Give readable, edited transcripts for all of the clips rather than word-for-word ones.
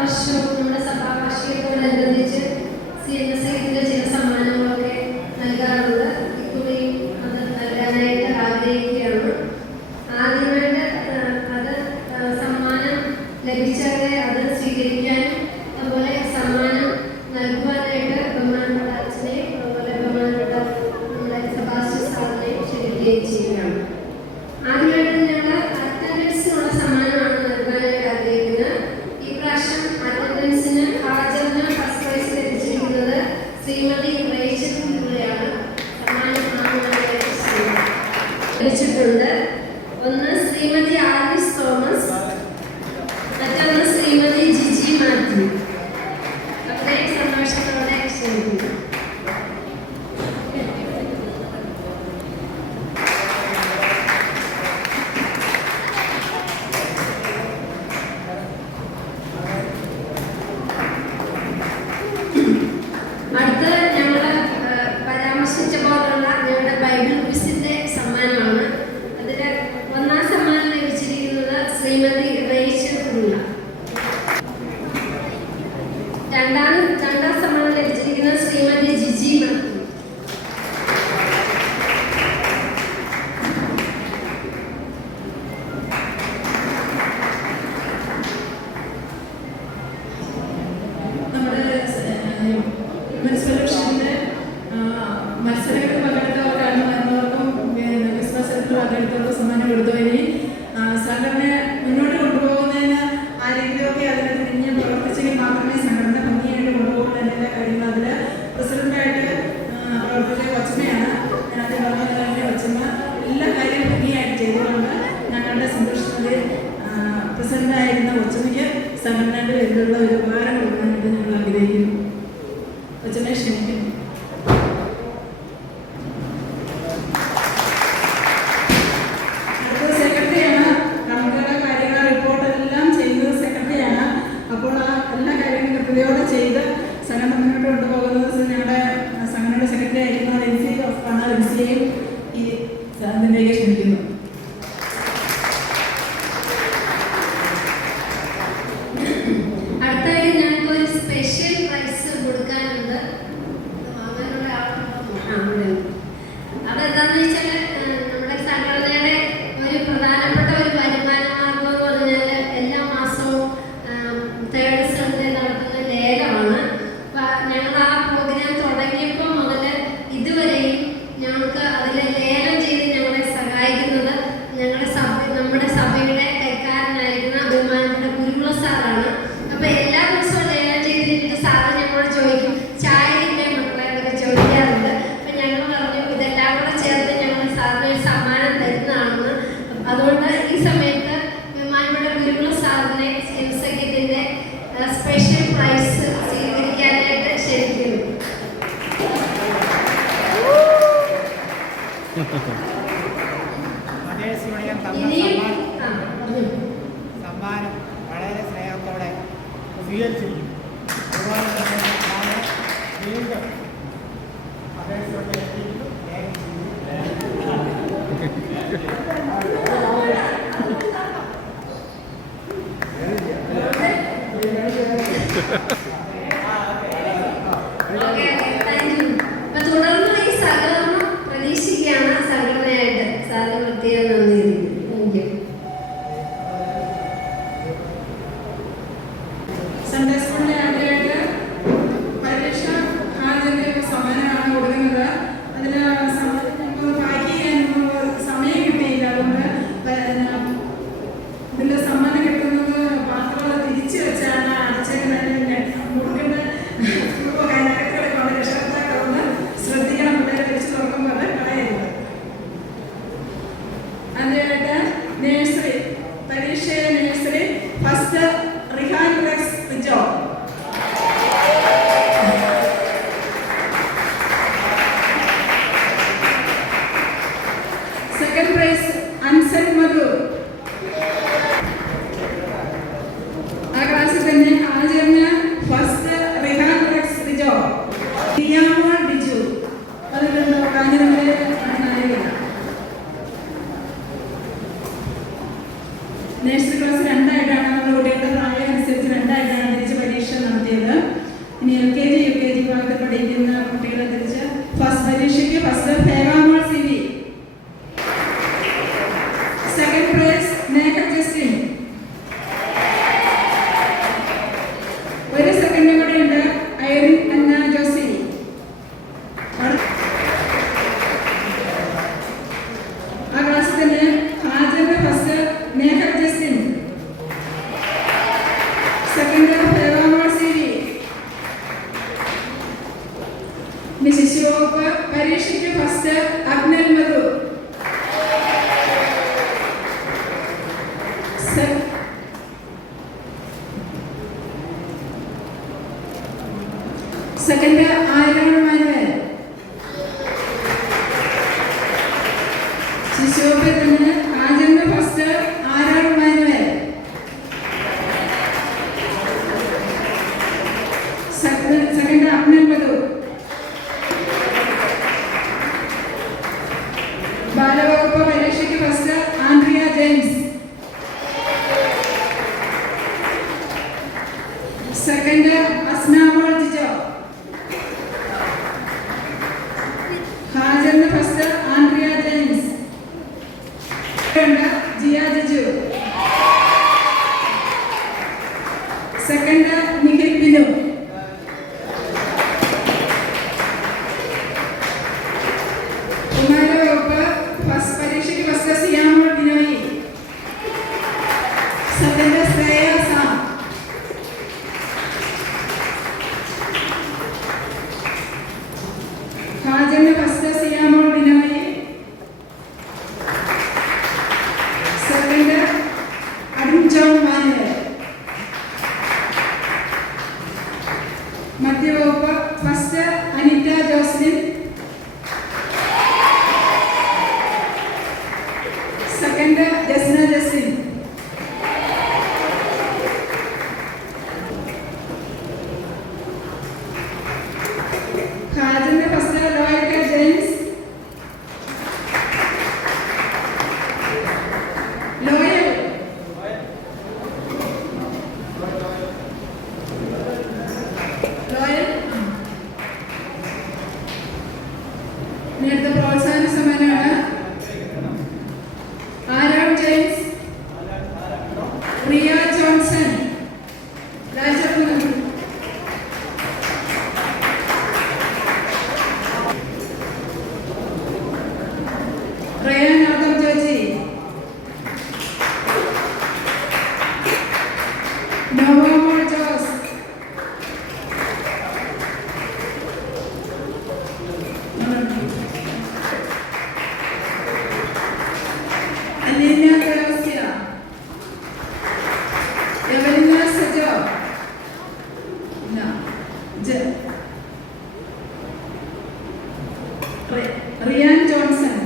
വർഷവും നമ്മുടെ സഭാവാർഷികത്തോടനുബന്ധിച്ച് CNSIന്റെ ചില സമ്മാനങ്ങളൊക്കെ നൽകാറുണ്ട്. ഇക്കുറിയും അത് നൽകാനായിട്ട് ആഗ്രഹിക്കുകയാണ്. ആദ്യമായിട്ട് അത് സമ്മാനം ലഭിച്ചവരെ അത് സ്വീകരിക്കാനും അതുപോലെ സമ്മാനം നൽകുവാനായിട്ട് ബഹുമാനപ്പെട്ട അച്ഛനെയും അതുപോലെ ബഹുമാനപ്പെട്ട നമ്മുടെ സെബാസ്റ്റ്യൻ സാറിനെയും ക്ഷണിക്കുകയും ചെയ്യുകയാണ്. ആദ്യമായിട്ട് ഞങ്ങൾ അറ്റൻഡൻസിനുള്ള സമ്മാനമാണ് നൽകാനായിട്ട് ആഗ്രഹിക്കുന്നത്. ഈ പ്രാവശ്യം അറ്റൻഡൻസിന് ഹാജറിന് ഫസ്റ്റ് പ്രൈസ് ലഭിച്ചിരിക്കുന്നത് ശ്രീമതി റേച്ചൽ പിള്ളയാണ്. സമ്മാനം ലഭിച്ചിട്ടുണ്ട്. ഒന്ന് ശ്രീമതി ആലിസ് തോമസ്, മറ്റൊന്ന് ശ്രീമതി ജിജി മാത്യു. അത്രയും സന്തോഷത്തോടെ ക്ഷണിക്കുന്നു. അടുത്ത ഞങ്ങൾ പരാമർശിച്ച പോലുള്ള ഞങ്ങളുടെ ബൈബിൾ ക്വിസിന്റെ സമ്മാനമാണ്. അതിൽ ഒന്നാം സമ്മാനം ലഭിച്ചിരിക്കുന്നത് ശ്രീമതി റേച്ചൽ പിള്ള. രണ്ടാം സമ്മാനം ലഭിച്ചിരിക്കുന്നത് ശ്രീമതി ജിജി മാത്യു. മത്സരങ്ങളിൽ പങ്കെടുത്തവർക്കാണ് വരുന്നവർക്കും ക്രിസ്മസ് പങ്കെടുത്തവർക്ക് സമ്മാനം കൊടുത്തു. ഇനി സംഘടന മുന്നോട്ട് കൊണ്ടുപോകുന്നതിന് ആരെങ്കിലുമൊക്കെ അതിന് തിരിഞ്ഞ് പ്രവർത്തിച്ചെങ്കിൽ മാത്രമേ സംഘടന ഭംഗിയായിട്ട് കൊണ്ടുപോകുന്ന എല്ലാ കാര്യങ്ങളും അതിൽ പ്രസിഡന്റായിട്ട് പ്രവർത്തിച്ച കൊച്ചമ്മയാണ്. അതിൽ വളരെ കൊച്ചമ്മ എല്ലാ കാര്യവും ഭംഗിയായിട്ട് ചെയ്തുകൊണ്ട് ഞങ്ങളുടെ സന്തോഷത്തിൽ പ്രസിഡന്റായിരുന്ന കൊച്ചമ്മയ്ക്ക് സംഘടനയുടെ പേരിലുള്ള ഒരു ഉപകാരം കൊടുക്കാനായിട്ട് ഞങ്ങൾ ആഗ്രഹിക്കുന്നു. കൊച്ചമ്മയെ ക്ഷണിക്കുന്നു. ചെയ്ത് സംഘടന മുന്നോട്ട് കൊണ്ടുപോകുന്നത് ഞങ്ങളുടെ സംഘടനയുടെ സെക്രട്ടറി ആയിരിക്കുന്ന എൻസിയെയും ഈ അതിലേക്ക് ക്ഷണിക്കുന്നു. അടുത്തായിട്ട് ഞങ്ങൾക്ക് ഒരു സ്പെഷ്യൽ പ്രൈസ് കൊടുക്കാനുണ്ട്. അതെന്താന്ന് വെച്ചാൽ നമ്മുടെ സംഘടനയുടെ ഒരു പ്രധാനപ്പെട്ട ഒരു വരുമാന മാർഗം എന്ന് പറഞ്ഞാൽ എല്ലാ മാസവും തേർഡ് സൺഡേ നടത്തുന്ന ലേലമാണ്. ഞങ്ങൾ ആ പ്രോഗ്രാം തുടങ്ങിയപ്പോൾ മുതൽ ഇതുവരെയും ഞങ്ങൾക്ക് അതിലെ ലേലം ചെയ്ത് ഞങ്ങളെ സഹായിക്കുന്നത് നമ്മുടെ സഭയുടെ കൈക്കാരനായിരുന്ന ബഹുമാനപ്പെട്ട കുരുമുള സാറാണ്. അപ്പൊ എല്ലാ ദിവസവും ലേലം ചെയ്തിട്ട് സാറ് ഞങ്ങളോട് ചോദിക്കും, ചായയിലെ മക്കളെ ചോദിക്കാറുണ്ട്. അപ്പൊ ഞങ്ങൾ പറഞ്ഞു ഇതെല്ലാം കൂടെ ചേർത്ത് ഞങ്ങൾ സാറിന് ഒരു സമ്മാനം തരുന്നതാണെന്ന്. അതുകൊണ്ട് ഈ സമയത്ത് ബഹുമാനപ്പെട്ട കുരുമുള സാറിനെ CNSIന്റെ സ്പെഷ്യൽ പ്രൈസ് സ്വീകരിക്കാനായിട്ട് ക്ഷണിക്കുന്നു. സമ്മാനം വളരെ സ്നേഹത്തോടെ സ്വീകരിച്ചിരിക്കും. അതുപോലെ തന്നെ വീണ്ടും അതേസമയം തുടർന്ന് ഈ സഹകരണം പ്രതീക്ഷിക്കുകയാണ് സംഘടനയായിട്ട്. സാറിന് പ്രത്യേകം നന്ദി. സൺഡേ സ്കൂളിലെ ആദ്യമായിട്ട് പരീക്ഷ ഹാജറിന്റെ സമ്മാനമാണ് കൊടുക്കുന്നത്. അതിൽ പാക്ക് ചെയ്യാനുള്ള സമയം കിട്ടിയില്ല. അതുകൊണ്ട് ഇതിൽ സമ്മാനം കിട്ടുന്നത് പാത്രങ്ങൾ തിരിച്ചു വെച്ചാണ് മുറുക്കേണ്ട രക്ഷകർത്താക്കളൊന്ന് ശ്രദ്ധിക്കണം. പിള്ളേരെ തിരിച്ചു തുറക്കുമ്പോൾ കളയരുത്. ആദ്യമായിട്ട് നഴ്സറി പരീക്ഷയിലെ nursery first Rihan Rex Picho. Second prize Anson Madhu. ആ ക്ലാസ്സിൽ തന്നെ ആചരണ ഫസ്റ്റ് റിഹാൻ റെക്സ് പിച്ചോ. ദിയാമോൾ ബിജു. അതിലുണ്ടോ കാഞ്ഞിരമല നായകന. നഴ്സറി ക്ലാസ് രണ്ടായിട്ടാണ് നമ്മുടെ കുട്ടികളുടെ പ്രായം അനുസരിച്ച് രണ്ടായിട്ടാണ് തിരിച്ച് സെക്കൻഡ് ആയിരം മാനുവൽ. ശിശുപത്തിന് ആചരണ ഫസ്റ്റ് ആയിരം മാനുവൽ. സെക്കൻഡ് അപ്നൻ ബദു. ബാലവകുപ്പ് പരീക്ഷയ്ക്ക് first Andrea James. Second Asnamol Jijo. ഹാജറിന് first Andrea James. Jiya Jiju. Second Nikhil Binu. കുമാരവകുപ്പ് ഫസ്റ്റ് പരീക്ഷയ്ക്ക് first Siyamol Binoy. Second Shreya Sam. ഹാജറിന് first Siyamol Binoy. Second Arun John Manuel. മധ്യവകുപ്പ് first Anitha Joslin. Second Jasna Jaslin. ഹാജറിന് ഫസ്റ്റ് ലോയിക്ക ജെയിംസ്. ലോയൽ. ലോയൽ. നേരത്തെ പ്രോത്സാഹന സമ്മാനമാണ്. ആരാം James. Riya Johnson. Rajakumari. Ryan Adam Joji. Novomol Jose. Aleena Theresia. Evelina Sajo. Ryan Johnson.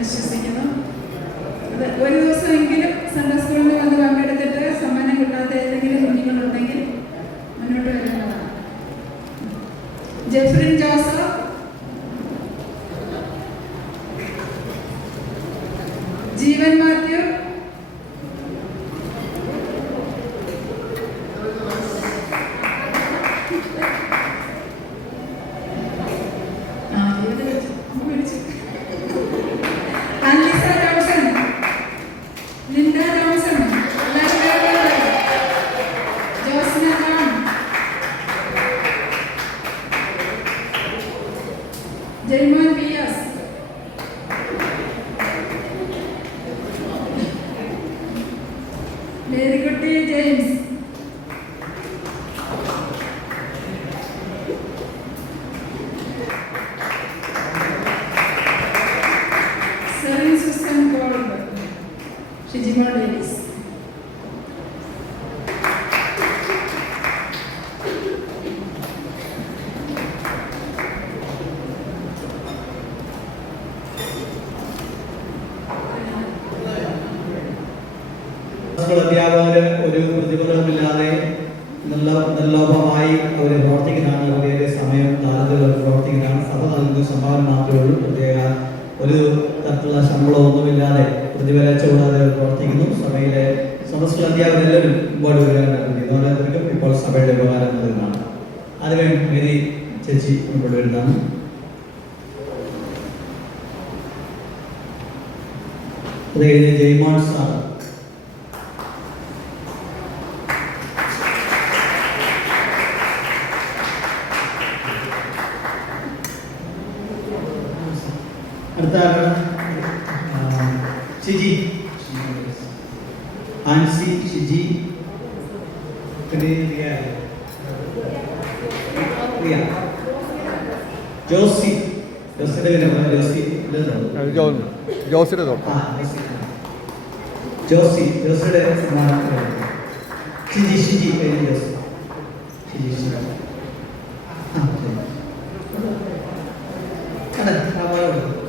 വിശ്വസിക്കുന്നു. ഒരു ദിവസമെങ്കിലും സൺഡേ സ്കൂളിൽ വന്ന് പങ്കെടുത്തിട്ട് സമ്മാനം കിട്ടാത്ത ഏതെങ്കിലും കുഞ്ഞുങ്ങളുണ്ടെങ്കിൽ മുന്നോട്ട് വരുന്നതാണ്. Jefrin Joseph. Jeevan Mathew. Alisa Johnson. Linda Johnson. Josna John. Jaimon P S. Marykutty James. Serin Susan Gold. Shijimol Davis. അധ്യാപകര് ഒരു പ്രതിഫലമില്ലാതെ നിർലോഭമായി അവർ പ്രവർത്തിക്കുന്നതാണ്. അവരുടെ സമയം താരതമ്യം പ്രവർത്തിക്കുന്നതാണ്. സഭ നൽകുന്ന സംഭാവന മാത്രമേ ഉള്ളൂ. പ്രത്യേക ഒരു തരത്തിലുള്ള ശമ്പളമൊന്നുമില്ലാതെ പ്രതിഫലിച്ച കൂടാതെ പ്രവർത്തിക്കുന്നു. സഭയിലെ സമസ്ത അധ്യാപകരെല്ലാവരും മുമ്പോട്ട് വരാനാണ്. ഓരോരുത്തർക്കും ഇപ്പോൾ സഭയുടെ ഉപകാരം നൽകുന്നതാണ്. അതുകഴിഞ്ഞ് മേരി ചേച്ചി മുമ്പോട്ട് വരുന്നതാണ്. അത് കഴിഞ്ഞ് ജയ്മോൻ സാർ. അടുത്ത ഷിജി. ആൻസി, ഷിജി, റിയ. ജോസി. ജോസിയുടെ പേര് ജോസി. ജോസിയുടെ തോട്ടം. ജോസി. ജോസിയുടെ സമ്മാനം. ഷിജി പേര് ജോസി. ഷിജി.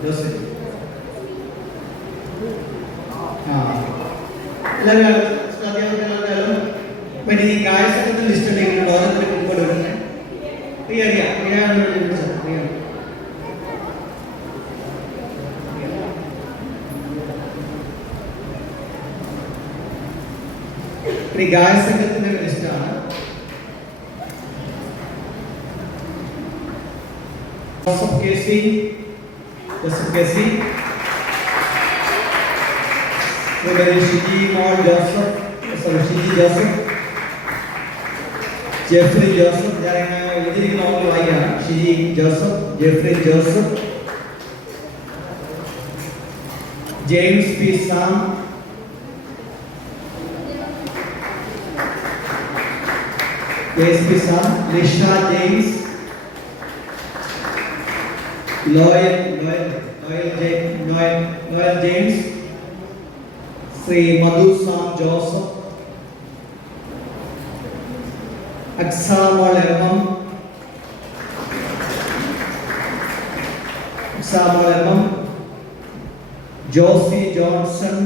ജോസി. എല്ലാവരും പിന്നെ ഈ ഗായസംഘത്തിൽ ലിസ്റ്റ് ഉണ്ടെങ്കിൽ ഓരോരുത്തരും മുമ്പോട്ട് വരുന്നത് ഈ ഗായസംഘത്തിന്റെ ഒരു ലിസ്റ്റാണ്. Joseph K C, Shiji Joseph, Jeffrey Joseph. ഞാൻ എഴുതിയിരിക്കുന്ന നോക്കി വായിക്കുകയാണ്. Shiji Joseph, Jeffrey Joseph, James P Sam, Lisha James, Loyal James, Shri Madhu Sam Joseph, Aksamol M, Josy Johnson,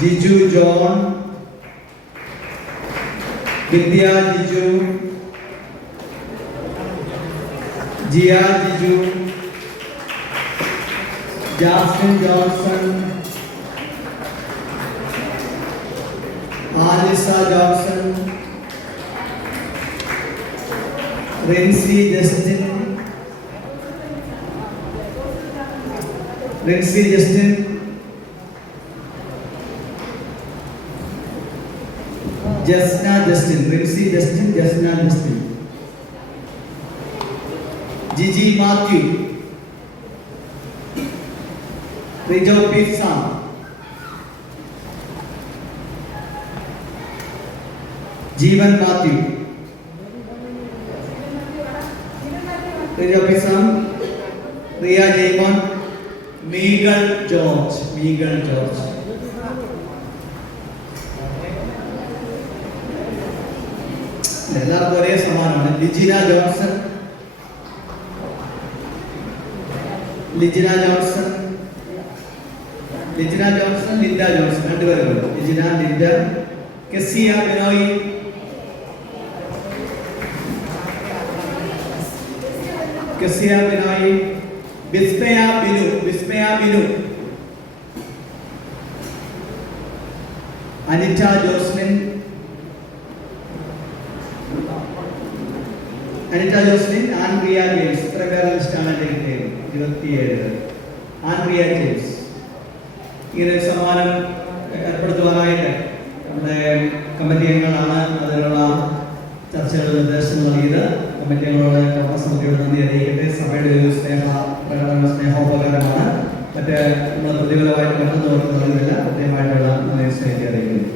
Jiju John, Vidya Jiju, Jiya Jiju, Jasmine Johnson, Alisa Johnson, Rincy Justin, Jasna Justin, Jiji Mathew, Rijo P Sam, Jeevan Mathew, Rijo P Sam, Riya Jaimon, Miguel George. എല്ലാവർക്കും ഒരേ സമാനമാണ്. Lijina Johnson, Linda Johnson, രണ്ടുപേരും. Lijina, Linda. Keziah Binoy, Vismaya Binu, Anitta Joslin, Andrea James. ഇത്ര പേരുടെ ലിസ്റ്റാണ് എൻ്റെ കിട്ടിയത്. 27. Andrea James. ഇങ്ങനെ ഒരു സമ്മാനം ഏർപ്പെടുത്തുവാനായിട്ട് നമ്മുടെ കമ്മിറ്റി അംഗങ്ങളാണ് അതിനുള്ള ചർച്ചകൾ നിർദ്ദേശം നൽകിയത്. കമ്മിറ്റി അംഗങ്ങളോട് സമിതിയോട് നന്ദി അറിയിക്കട്ടെ. സഭയുടെ ഒരു സ്നേഹോപകാരമാണ്. മറ്റേ നമ്മൾ പ്രതിഫലമായിട്ട് മറ്റൊന്നും നൽകുന്നില്ല. പ്രത്യേകമായിട്ടുള്ള നന്ദി സ്നേഹത്തെ അറിയിക്കുന്നു.